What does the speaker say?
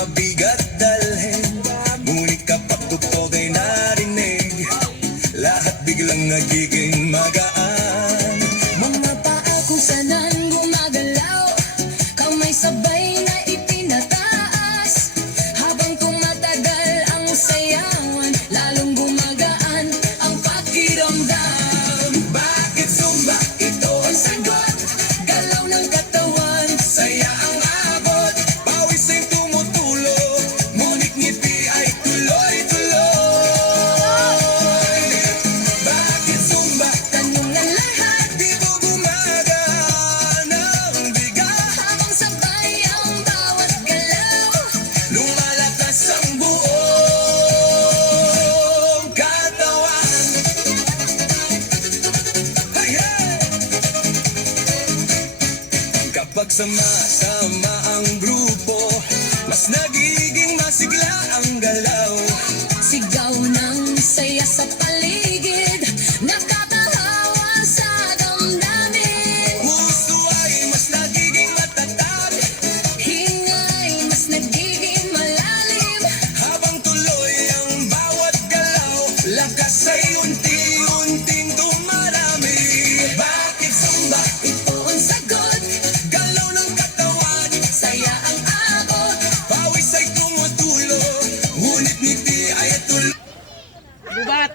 mabigat dalhin, ngunit kapag tugtog ay narinig, lahat biglang nagiging magaan. Mga paa kung saan gumagalaw, kamay sabay na itinataas. Habang tumatagal ang sayawan, lalong gumagaan ang pakiramdam. Bakit Zumba? Ito ang sagot. Galaw ng katawan, Saya ang abot, pawis ay tumutulog, ngunit ngiti ay tuloy-tuloy. Bakit Zumba? tanong ng lahat, Dito gumagaan ang bigat, habang sabay ang bawat galaw. lumalakas ang buong katawan. Hey, hey! Kapag sama-sama ang grupo, mas nagiging masigla ang galaw. Sigaw ng saya sa paligid, nakatahawa sa damdamin. Puso ay mas nagiging matatag, Hingay mas nagiging malalim. habang tuloy ang bawat galaw, lakas ay unti-unting dumarami. Bakit Zumba? Ito ang sagot, Galaw ng katawan, saya ang abot. pawis ay tumutulo, ngunit ngiti ay tuloy. Bubat!